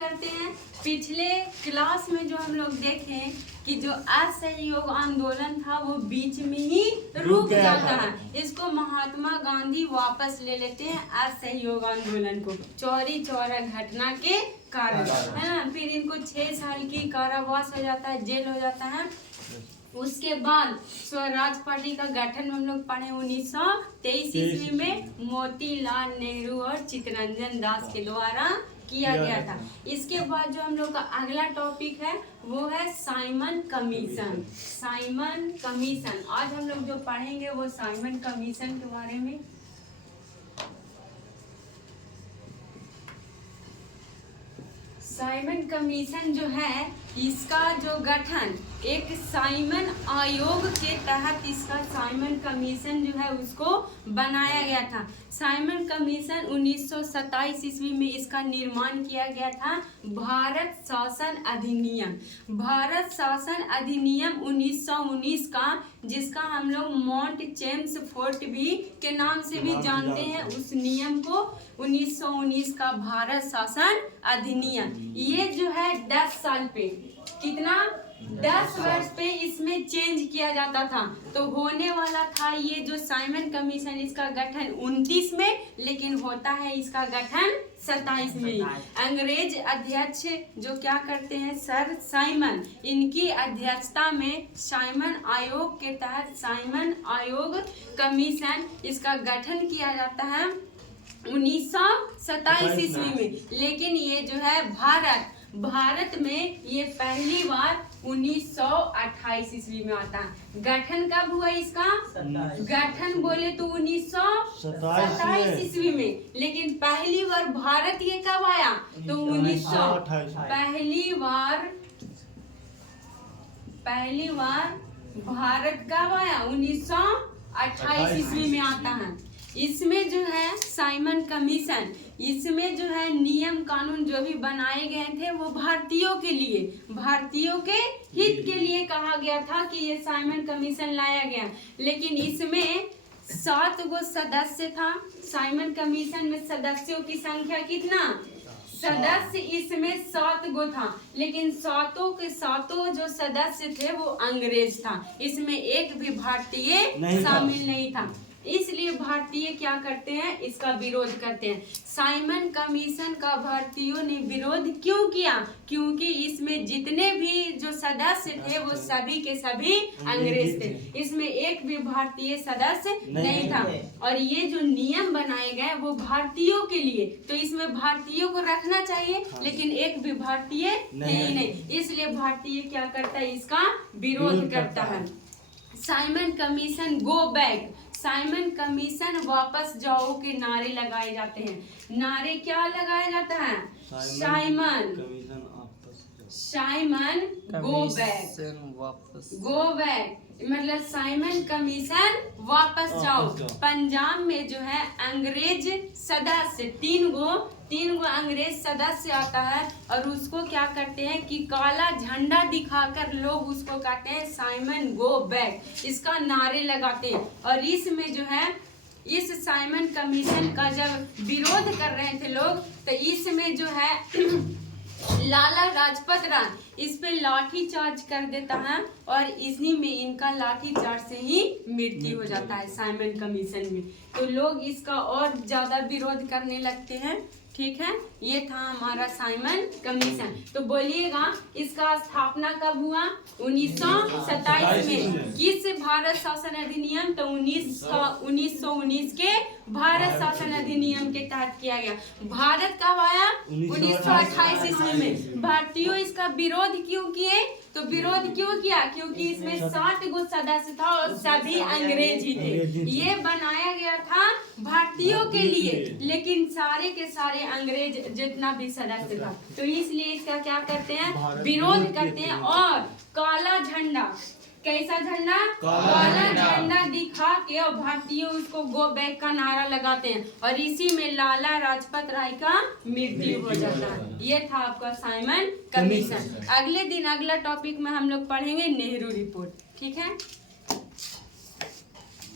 करते हैं। पिछले क्लास में जो हम लोग देखें कि जो असहयोग आंदोलन था वो बीच में ही रुक जाता है। इसको महात्मा गांधी वापस ले लेते हैं असहयोग आंदोलन को, चौरी चौरा घटना के कारण, है ना। फिर इनको 6 साल की कारावास हो जाता है, जेल हो जाता है। उसके बाद स्वराज पार्टी का गठन हम लोग पढ़े 1923 ईस्वी में मोतीलाल नेहरू और चित्तरंजन दास के द्वारा किया गया था। इसके बाद जो हम लोग का अगला टॉपिक है वो है साइमन कमीशन। साइमन कमीशन आज हम लोग जो पढ़ेंगे वो साइमन कमीशन के बारे में। साइमन कमीशन जो है इसका जो गठन एक साइमन आयोग के तहत इसका साइमन कमीशन जो है उसको बनाया गया था। साइमन कमीशन 1927 ईस्वी में इसका निर्माण किया गया था। भारत शासन अधिनियम, भारत शासन अधिनियम 1919 का, जिसका हम लोग माउंट चेम्सफोर्ड भी के नाम से भी जानते हैं, उस नियम को 1919 का भारत शासन अधिनियम, ये जो है 10 साल पे कितना 10 वर्ष पे इसमें चेंज किया जाता था। तो होने वाला था ये जो साइमन कमीशन, इसका गठन 29 में, लेकिन होता है इसका गठन 27 में। अंग्रेज अध्यक्ष जो क्या करते हैं, सर साइमन, इनकी अध्यक्षता में साइमन आयोग के तहत साइमन आयोग कमीशन इसका गठन किया जाता है 1927 ईस्वी में। लेकिन ये जो है भारत में ये पहली बार 1928 ईस्वी में आता है। गठन कब हुआ इसका? गठन बोले तो 1927 ईस्वी में, लेकिन पहली बार भारत ये कब आया तो 1928। पहली बार भारत कब आया 1928 ईस्वी में आता है। इसमें जो है साइमन कमीशन, इसमें जो है नियम कानून जो भी बनाए गए थे वो भारतीयों के लिए, भारतीयों के हित के लिए कहा गया था कि ये साइमन कमीशन लाया गया। लेकिन इसमें 7 गो सदस्य था। साइमन कमीशन में सदस्यों की संख्या कितना? सदस्य इसमें 7 गो था, लेकिन 7 के 7 जो सदस्य थे वो अंग्रेज था। इसमें एक भी भारतीय शामिल नहीं था। इसलिए भारतीय क्या करते हैं, इसका विरोध करते हैं। साइमन कमीशन का भारतीयों ने विरोध क्यों किया? क्योंकि इसमें जितने भी जो सदस्य थे वो सभी के सभी अंग्रेज थे। इसमें एक भी भारतीय सदस्य नहीं था। और ये जो नियम बनाए गए वो भारतीयों के लिए, तो इसमें भारतीयों को रखना चाहिए, लेकिन एक भी भारतीय नहीं। इसलिए भारतीय क्या करता है, इसका विरोध करता है। Simon commission go back, Simon commission वापस जाओ के नारे लगाए जाते हैं। नारे क्या लगाया जाता है? साइमन गो बैक, मतलब साइमन कमीशन वापस जाओ। पंजाब में जो है अंग्रेज सदस्य 3 गो अंग्रेज सदस्य आता है, और उसको क्या करते हैं कि काला झंडा दिखाकर लोग उसको कहते हैं साइमन गो बैक, इसका नारे लगाते हैं। और इसमें जो है इस साइमन कमीशन का जब विरोध कर रहे थे लोग, तो इसमें जो है लाला लाजपत राय इस पे लाठी चार्ज कर देता है, और इसी में इनका लाठी चार्ज से ही मृत्यु हो जाता है साइमन कमीशन में। तो लोग इसका और ज्यादा विरोध करने लगते हैं। ठीक है, ये था हमारा साइमन कमीशन। तो बोलिएगा इसका स्थापना कब हुआ? 1927 में। किस भारत शासन अधिनियम? तो 1919 के भारत शासन अधिनियम के तहत किया गया। भारत कब आया? 1928 ईस्वी में। भारतीयों इसका विरोध क्यों किए? तो विरोध क्यों किया? क्योंकि इसमें 7 गो सदस्य था और सभी अंग्रेज ही थे। ये बनाया गया था भारतीयों के लिए, लेकिन सारे के सारे अंग्रेज जितना भी सदस्य था, तो इसलिए इसका क्या करते हैं, विरोध करते हैं। और काला झंडा, कैसा झंडा? काला झंडा दिखा के और भारतीय उसको गो बैक का नारा लगाते हैं, और इसी में लाला लाजपत राय का मृत्यु हो जाता है। ये था आपका साइमन कमीशन। अगले दिन अगला टॉपिक में हम लोग पढ़ेंगे नेहरू रिपोर्ट। ठीक है।